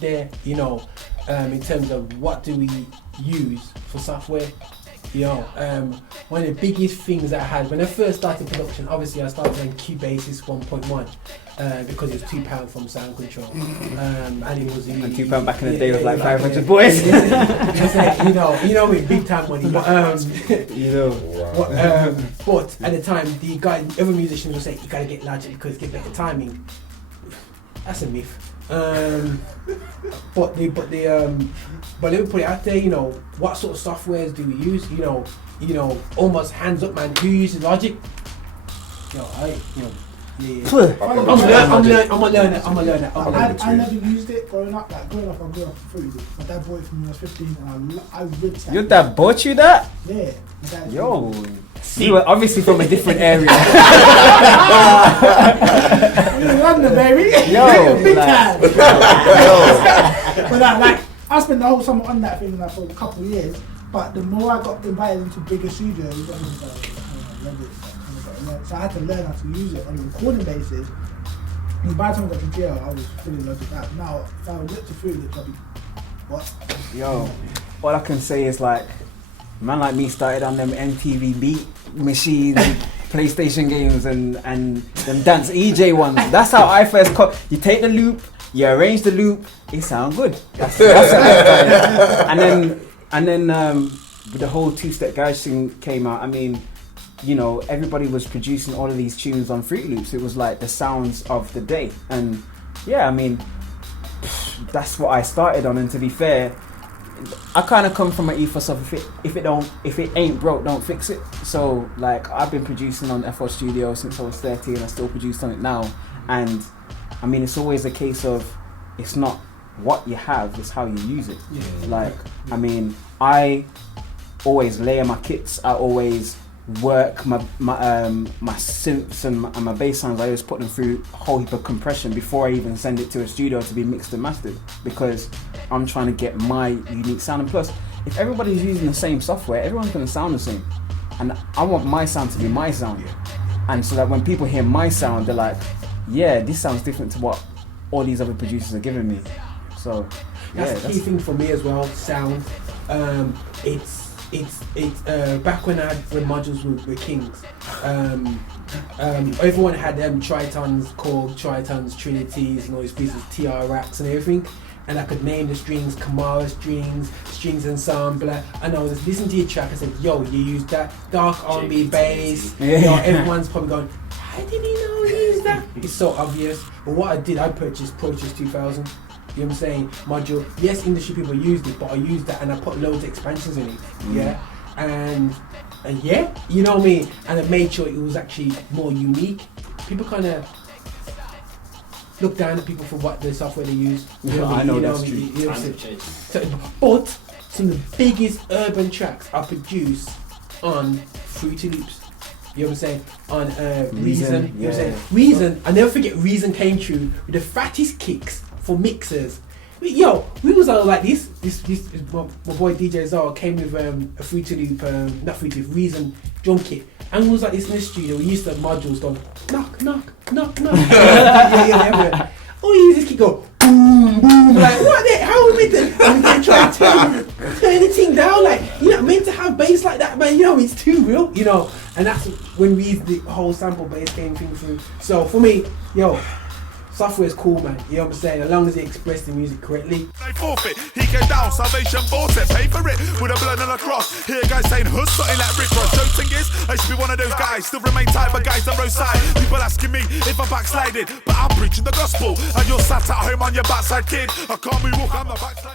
there, you know, in terms of what do we use for software. You know, one of the biggest things that I had when I first started production, obviously I started on Cubasis 1.1 because it was £2 from Sound Control, and it was and £2 back in the day was like 500 boys. You know, with big time money. But you know, but at the time, the guy, other musicians would say you gotta get larger because get better timing. That's a myth. But let me put it out there. You know, what sort of softwares do we use? You know, almost hands up, man. Who uses Logic? Yeah. I'm a learner. I never used it growing up. Like growing up, I grew up through it. My dad bought it for me when I was 15, and I ripped it. Your dad bought you that? Yeah. Yo. You were obviously from a different area. We're in London, baby. Yo, big time. But I spent the whole summer on that thing for a couple of years. But the more I got invited into bigger studios, I love it. So I had to learn how to use it on a recording basis. And by the time I got to jail, I was fully Logic out. Now, if I would look to through it, I'd be, what? Yo, all I can say is like, man like me started on them MTV beat machines, PlayStation games and them dance EJ ones. That's how I first you take the loop, you arrange the loop, it sound good. That's how I started. And then with the whole two-step garage thing came out, I mean, you know, everybody was producing all of these tunes on Fruit Loops. It was like the sounds of the day. And yeah, I mean, that's what I started on. And to be fair, I kind of come from an ethos of if it ain't broke, don't fix it. So like I've been producing on FL Studio since I was 13. I still produce on it now. And I mean, it's always a case of it's not what you have, it's how you use it. Yeah. Like, I mean, I always layer my kits. I always work my synths and my bass sounds. I always put them through a whole heap of compression before I even send it to a studio to be mixed and mastered, because I'm trying to get my unique sound. And plus, if everybody's using the same software, everyone's going to sound the same, and I want my sound to be my sound. And so that when people hear my sound, they're like, yeah, this sounds different to what all these other producers are giving me. So that's the key thing for me as well, sound. It's back when modules were kings. Everyone had tritons, Korg, tritons, trinities, and all these pieces, TR racks and everything. And I could name the strings, Kamara strings ensembler. And I was listening to your track and said, yo, you used that dark R&B bass. You know, everyone's probably going, how did he know he used that? It's so obvious. But what I did, I purchased Pro Tools 2000. You know what I'm saying? Module. Yes, industry people used it, but I used that and I put loads of expansions in it. Yeah. And yeah, you know what I mean? And I made sure it was actually more unique. People kind of look down at people for what the software they use. You know I know that's true. You know but some of the biggest urban tracks are produced on Fruity Loops. You know what I'm saying? On Reason. You know what I'm saying? Reason, I never forget, Reason came through with the fattest kicks for mixers. Yo, we was all like this my boy DJ Zara came with a Fruity Loop, not Fruity Loop, Reason drum kit. And we was like this in the studio. We used to have modules going knock, knock, knock, knock. yeah. All you use this kit go boom, boom. Like, what the hell are we doing? And then try to turn the thing down. Like, you're not meant to have bass like that, man. You know, it's too real, you know. And that's when the whole sample bass game thing through. So for me, yo, software is cool, man. You know what I'm saying? As long as it expresses the music correctly. They forfeit. He came down, salvation bought it, pay for it with a blood and a cross. Here guys saying hood, something like Rick Ross. Joke thing is, I used to be one of those guys, still remain tight, but guys on roadside. People asking me if I'm backsliding, but I'm preaching the gospel. And you're sat at home on your backside, kid. I can't be walk on the backside.